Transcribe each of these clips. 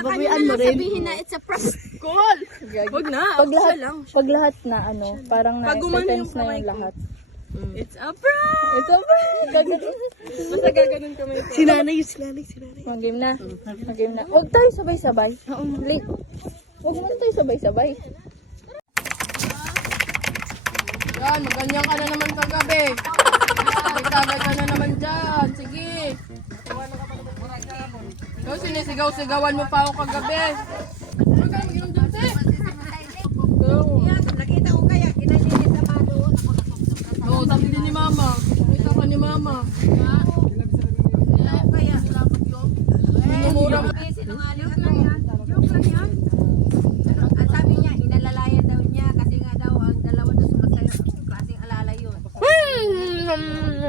Babayan mo rin. Sabihin na it's a prank. Cool! Wag na. Pag lahat, lang. pag lahat na ano, parang na seconds na yung lahat. It's a prank! Ito ba? Gaganon. Basta gaganon kami. Si nanay, si nanay, si nanay. Mag game na. Mag game na. Huwag tayo sabay-sabay. Late. Huwag mo tayo sabay-sabay. Yan, maganyan ka na naman kagabi. Nagkagay ka na naman dyan. Sige. Ikaw sinisigaw-sigawan mo pa ako kagabi. Huwag ka na mag-inom dyan. Go. Nakita ko kaya, kinalinis sa mga doon. Oo, sabi din ni mama. Kita ka ni mama. Kaya, Minumura mo. eh, sinungaling ka yan. Joke lang yan. Ang sabi niya, inalalayan daw niya kasi nga daw ang dalawa doon sumasayo. Klaseng alala yun.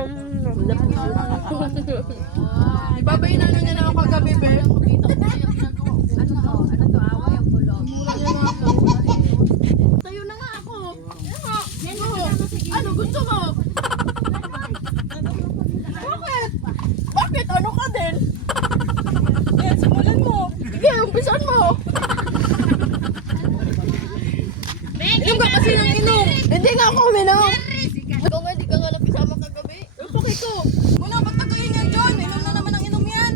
Ibabay na niya na ako kagabi, be. Tayo na nga ako. Ano? Ano gusto mo? Bakit? Bakit? Ano ka din? Eh, simulan mo. Sige, umpisan mo. Inom ka kasi ng inom. Hindi nga ako uminom. Ikaw nga, di ka nga napisama kagabi. Yung pakay ko. Muna, ba't tagayin yan, John? Inom na naman ang inom yan.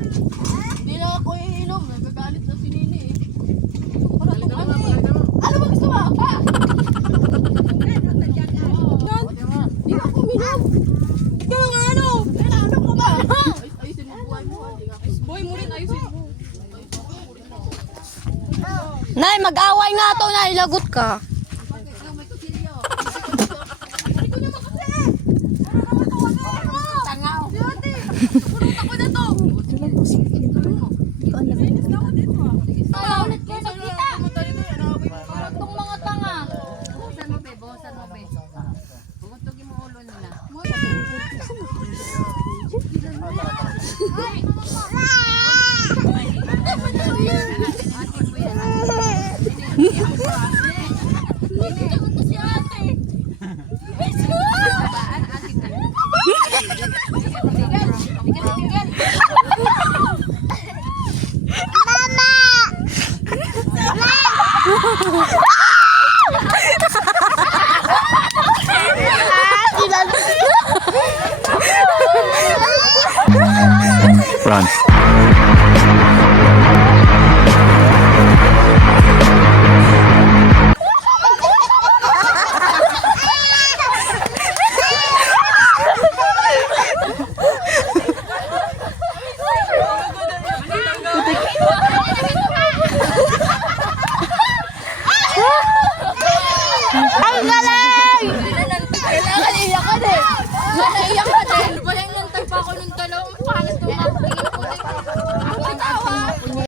Hindi na ako iinom. Nagagalit na si Nini eh. Para itong ano eh. Ano ba gusto mo? Ha? Yan. Di ka ako uminom. Ikaw nga ano? Kaya ano ka ba? Ayusin mo buhay mo. Buhay mo rin, ayusin mo. Nay, mag-away nga to, Nay. Lagot ka. Tangaw. Diyate. Purot ako na to. Itong mga tanga. Buhusan mo, be. Buhusan mo, be. Bugutugin mo ulo nila. Run. Ang galing! Kailangan iyakan eh. Naiyak